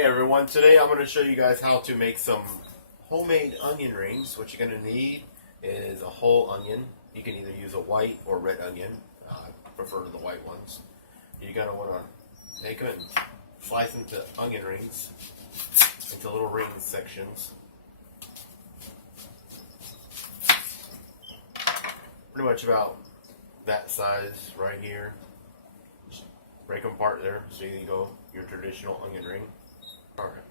Hey everyone, today I'm going to show you guys how to make some homemade onion rings. What you're going to need is a whole onion. You can either use a white or red onion. I prefer the white ones. You're going to want to take them and slice them into onion rings, into little ring sections. Pretty much about that size right here. Just break them apart there so you go your traditional onion ring. Alright,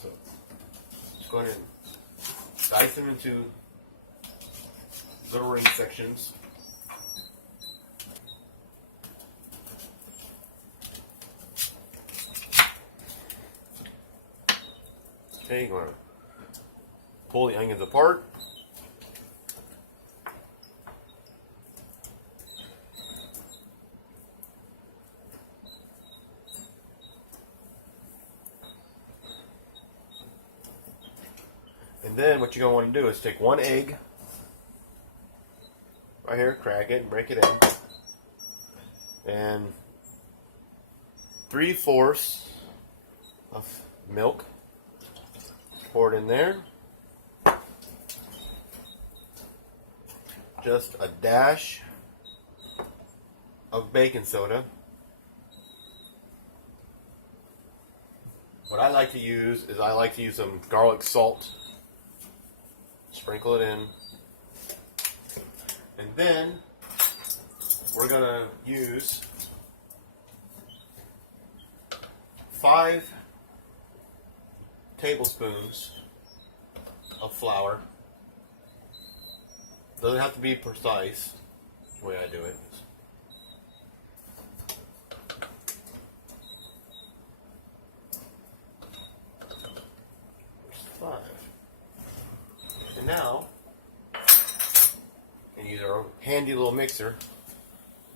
so just go ahead and dice them into little ring sections. Okay, you're going to pull the onions apart. And then what you're going to want to do is take one egg, right here, crack it and break it in, and 3/4 of milk, pour it in there, just a dash of baking soda. What I like to use is some garlic salt. Sprinkle it in, and then we're going to use 5 tablespoons of flour. Doesn't have to be precise the way I do it. There's 5. And now, you can use our handy little mixer,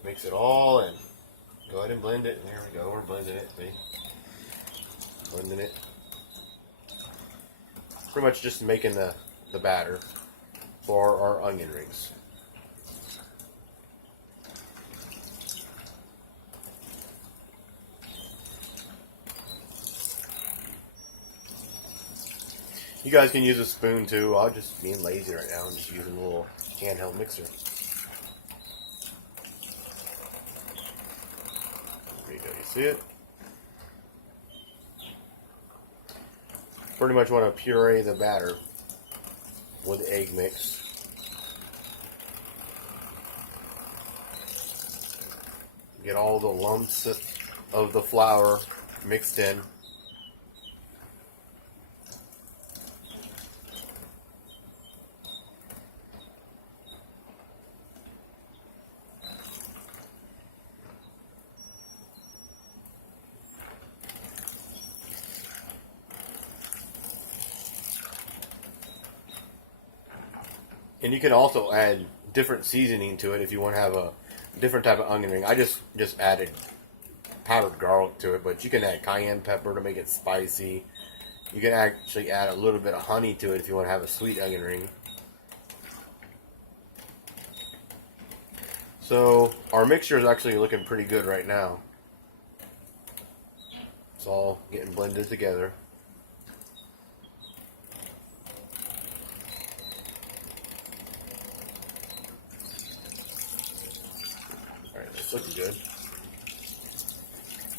mix it all in. Go ahead and blend it, and there we go, we're blending it, see? Blending it. Pretty much just making the batter for our onion rings. You guys can use a spoon too. I'm just being lazy right now. I'm just using a little handheld mixer. There you go. You see it? Pretty much want to puree the batter with the egg mix. Get all the lumps of the flour mixed in. And you can also add different seasoning to it if you want to have a different type of onion ring. I just added powdered garlic to it, but you can add cayenne pepper to make it spicy. You can actually add a little bit of honey to it if you want to have a sweet onion ring. So our mixture is actually looking pretty good right now. It's all getting blended together. It's looking good.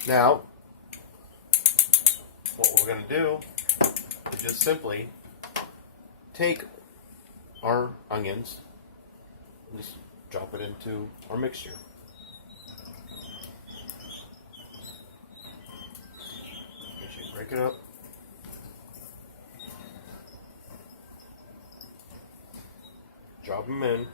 Now, what we're going to do is just simply take our onions and just drop it into our mixture. Break it up. Drop them in.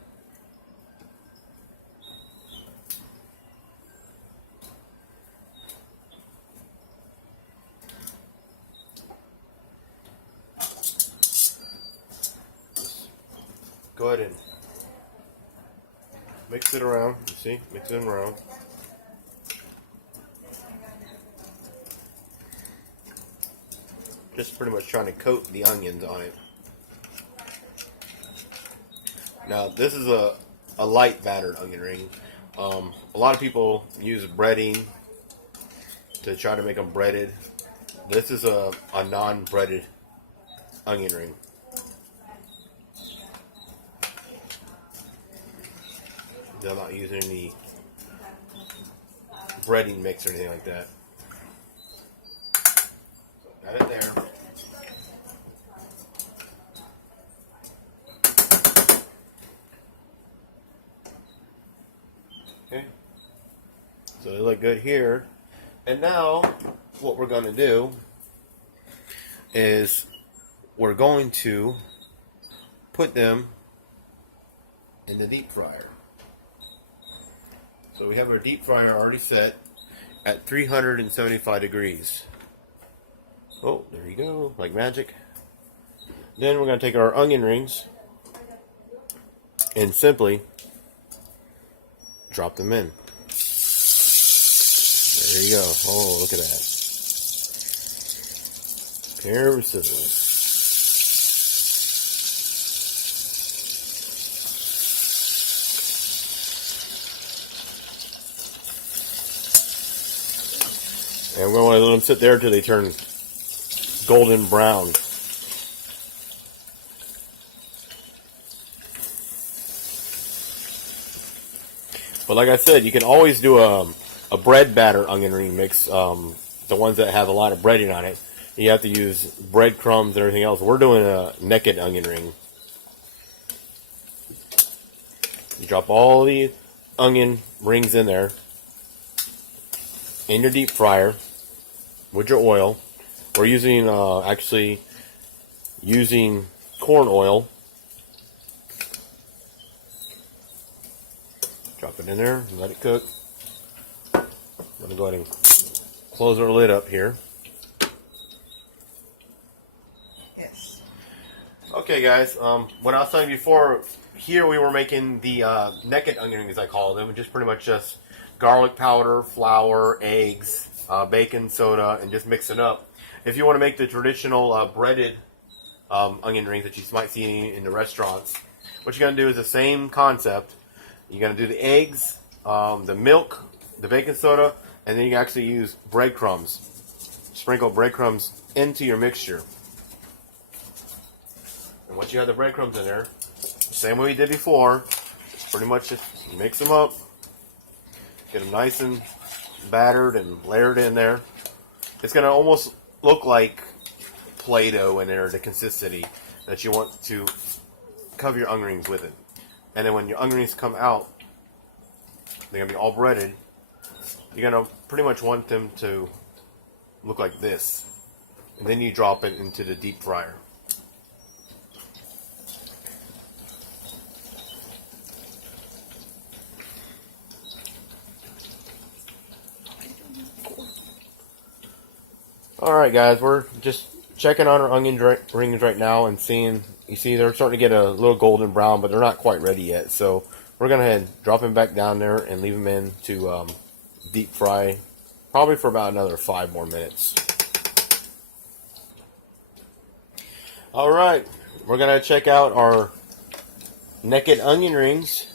Go ahead and mix it around. You see? Mix it around. Just pretty much trying to coat the onions on it. Now, this is a light battered onion ring. A lot of people use breading to try to make them breaded, This is a non-breaded onion ring. I'm not using any breading mix or anything like that. Got it there. Okay. So they look good here. And now, what we're going to do is we're going to put them in the deep fryer. So we have our deep fryer already set at 375 degrees. Oh, there you go, like magic. Then we're going to take our onion rings and simply drop them in. There you go. Oh, look at that. Pair of scissors. And we're going to let them sit there until they turn golden brown. But like I said, you can always do a bread batter onion ring mix. The ones that have a lot of breading on it. You have to use breadcrumbs and everything else. We're doing a naked onion ring. You drop all the onion rings in there in your deep fryer with your oil. We're using actually using corn oil. Drop it in there and let it cook. I'm going to go ahead and close our lid up here. Yes. Okay, guys. What I was telling you before, here we were making the naked onion rings, I call them, just pretty much just garlic powder, flour, eggs, baking soda, and just mix it up. If you want to make the traditional breaded onion rings that you might see in the restaurants, what you're going to do is the same concept. You're going to do the eggs, the milk, the baking soda, and then you can actually use breadcrumbs. Sprinkle breadcrumbs into your mixture. And once you have the breadcrumbs in there, the same way we did before, pretty much just mix them up, get them nice and battered and layered in there. It's going to almost look like Play-Doh in there, the consistency that you want to cover your onion rings with it. And then when your onion rings come out, they're going to be all breaded. You're going to pretty much want them to look like this. And then you drop it into the deep fryer. Alright guys, we're just checking on our onion rings right now and seeing, you see they're starting to get a little golden brown, but they're not quite ready yet. So we're going to head drop them back down there and leave them in to deep fry, probably for about another 5 more minutes. Alright, we're going to check out our naked onion rings.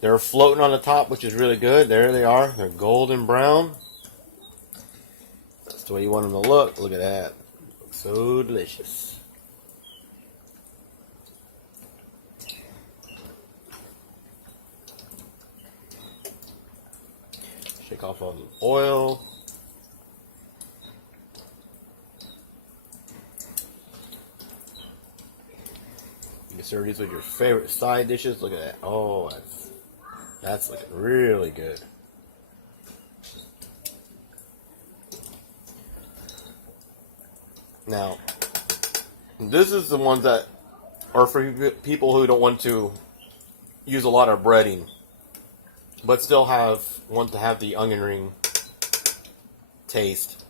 They're floating on the top, which is really good. There they are. They're golden brown. That's the way you want them to look. Look at that. Looks so delicious. Shake off all the oil. You can serve these with your favorite side dishes. Look at that. Oh, that's looking really good. Now, this is the ones that are for people who don't want to use a lot of breading, but still want to have the onion ring taste.